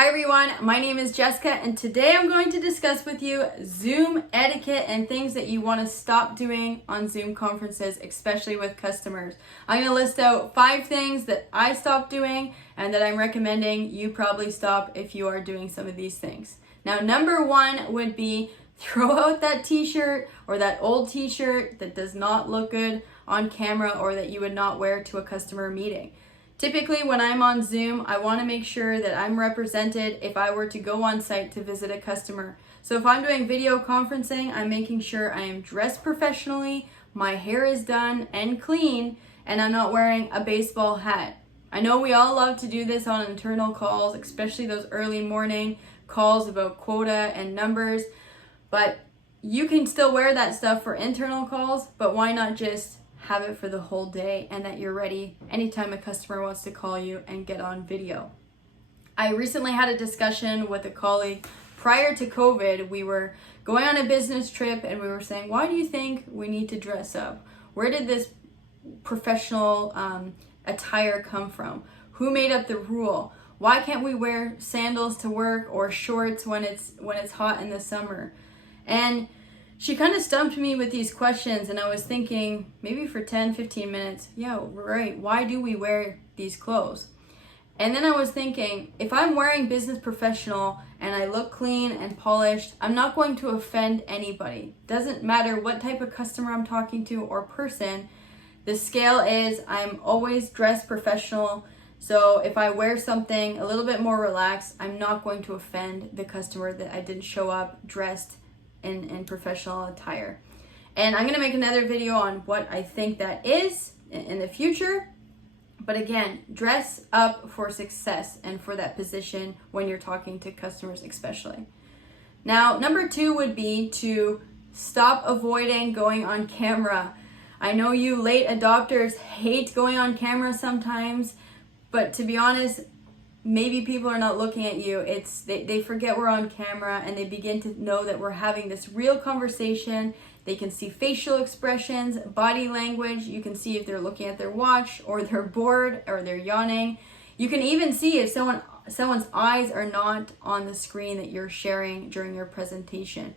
Hi everyone, my name is Jessica and today I'm going to discuss with you Zoom etiquette and things that you want to stop doing on Zoom conferences, especially with customers. I'm going to list out 5 things that I stopped doing and that I'm recommending you probably stop if you are doing some of these things. Now, number 1 would be throw out that t-shirt or that old t-shirt that does not look good on camera or that you would not wear to a customer meeting. Typically, when I'm on Zoom, I want to make sure that I'm represented if I were to go on site to visit a customer. So if I'm doing video conferencing, I'm making sure I am dressed professionally, my hair is done and clean, and I'm not wearing a baseball hat. I know we all love to do this on internal calls, especially those early morning calls about quota and numbers, but you can still wear that stuff for internal calls, but why not just have it for the whole day and that you're ready anytime a customer wants to call you and get on video. I recently had a discussion with a colleague. Prior to COVID, we were going on a business trip and we were saying, why do you think we need to dress up? Where did this professional attire come from? Who made up the rule? Why can't we wear sandals to work or shorts when it's hot in the summer? And she kind of stumped me with these questions, and I was thinking, maybe for 10-15 minutes, yeah, right, why do we wear these clothes? And then I was thinking, if I'm wearing business professional and I look clean and polished, I'm not going to offend anybody. Doesn't matter what type of customer I'm talking to or person. The scale is I'm always dressed professional. So if I wear something a little bit more relaxed, I'm not going to offend the customer that I didn't show up dressed in professional attire. And I'm going to make another video on what I think that is in the future. But again, dress up for success and for that position when you're talking to customers especially. Now, number 2 would be to stop avoiding going on camera. I know you late adopters hate going on camera sometimes, but to be honest, maybe people are not looking at you. They forget we're on camera and they begin to know that we're having this real conversation. They can see facial expressions, body language. You can see if they're looking at their watch or they're bored or they're yawning. You can even see if someone's eyes are not on the screen that you're sharing during your presentation.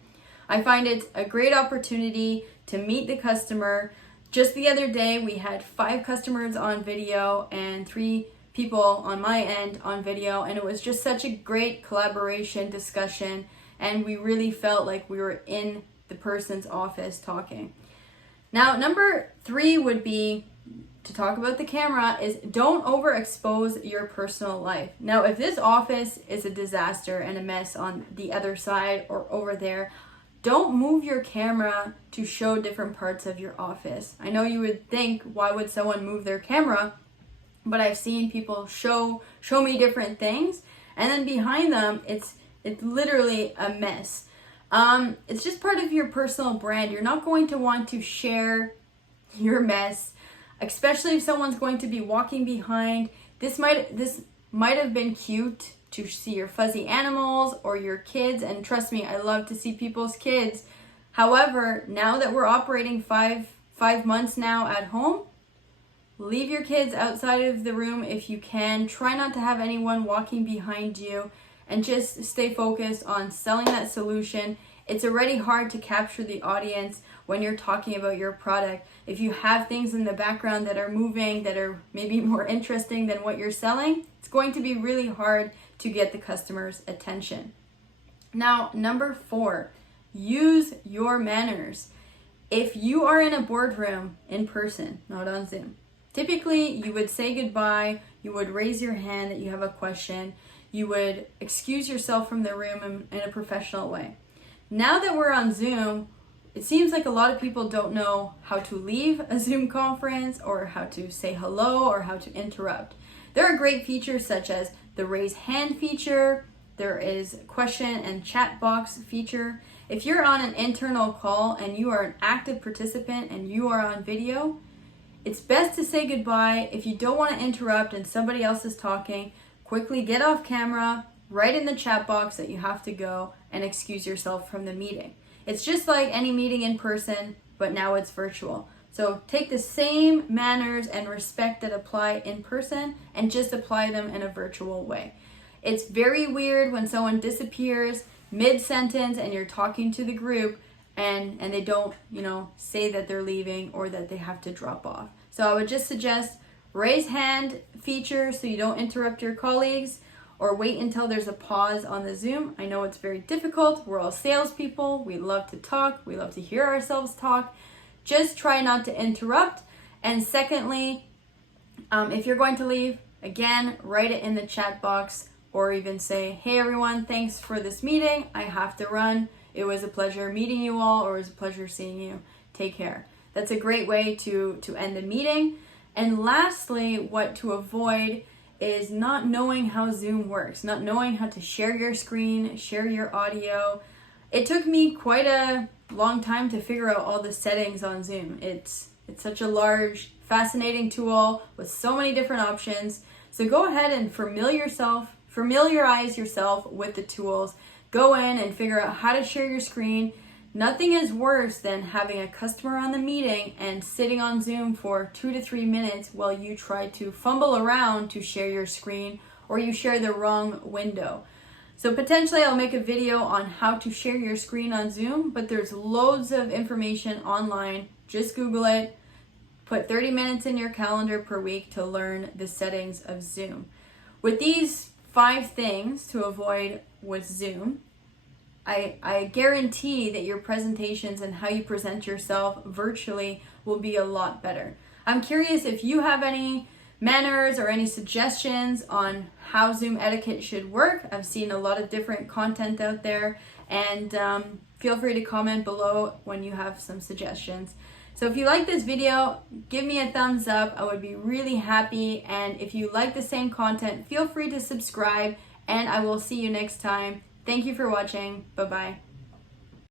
I find it a great opportunity to meet the customer. Just the other day, we had 5 customers on video and 3 people on my end on video, and it was just such a great collaboration discussion, and we really felt like we were in the person's office talking. Now, number 3 would be to talk about the camera is don't overexpose your personal life. Now, if this office is a disaster and a mess on the other side or over there, don't move your camera to show different parts of your office. I know you would think, why would someone move their camera? But I've seen people show me different things, and then behind them, it's literally a mess. It's just part of your personal brand. You're not going to want to share your mess, especially if someone's going to be walking behind. This might have been cute to see your fuzzy animals or your kids, and trust me, I love to see people's kids. However, now that we're operating five months now at home, leave your kids outside of the room if you can. Try not to have anyone walking behind you and just stay focused on selling that solution. It's already hard to capture the audience when you're talking about your product. If you have things in the background that are moving, that are maybe more interesting than what you're selling, it's going to be really hard to get the customer's attention. Now, number 4, use your manners. If you are in a boardroom in person, not on Zoom, typically, you would say goodbye, you would raise your hand that you have a question, you would excuse yourself from the room in a professional way. Now that we're on Zoom, it seems like a lot of people don't know how to leave a Zoom conference or how to say hello or how to interrupt. There are great features such as the raise hand feature, there is question and chat box feature. If you're on an internal call and you are an active participant and you are on video, it's best to say goodbye. If you don't want to interrupt and somebody else is talking, quickly get off camera, write in the chat box that you have to go, and excuse yourself from the meeting. It's just like any meeting in person, but now it's virtual. So take the same manners and respect that apply in person and just apply them in a virtual way. It's very weird when someone disappears mid-sentence and you're talking to the group and they don't, say that they're leaving or that they have to drop off. So I would just suggest raise hand feature so you don't interrupt your colleagues, or wait until there's a pause on the Zoom. I know it's very difficult. We're all salespeople. We love to talk. We love to hear ourselves talk. Just try not to interrupt. And secondly, if you're going to leave, again, write it in the chat box, or even say, hey everyone, thanks for this meeting. I have to run. It was a pleasure meeting you all, or it was a pleasure seeing you. Take care. That's a great way to end the meeting. And lastly, what to avoid is not knowing how Zoom works, not knowing how to share your screen, share your audio. It took me quite a long time to figure out all the settings on Zoom. It's such a large, fascinating tool with so many different options. So go ahead and familiarize yourself with the tools. Go in and figure out how to share your screen. Nothing is worse than having a customer on the meeting and sitting on Zoom for 2 to 3 minutes while you try to fumble around to share your screen, or you share the wrong window. So potentially I'll make a video on how to share your screen on Zoom, but there's loads of information online. Just Google it. Put 30 minutes in your calendar per week to learn the settings of Zoom. With these 5 things to avoid with Zoom, I guarantee that your presentations and how you present yourself virtually will be a lot better. I'm curious if you have any manners or any suggestions on how Zoom etiquette should work. I've seen a lot of different content out there, and feel free to comment below when you have some suggestions. So if you like this video, give me a thumbs up. I would be really happy. And if you like the same content, feel free to subscribe, and I will see you next time. Thank you for watching. Bye-bye.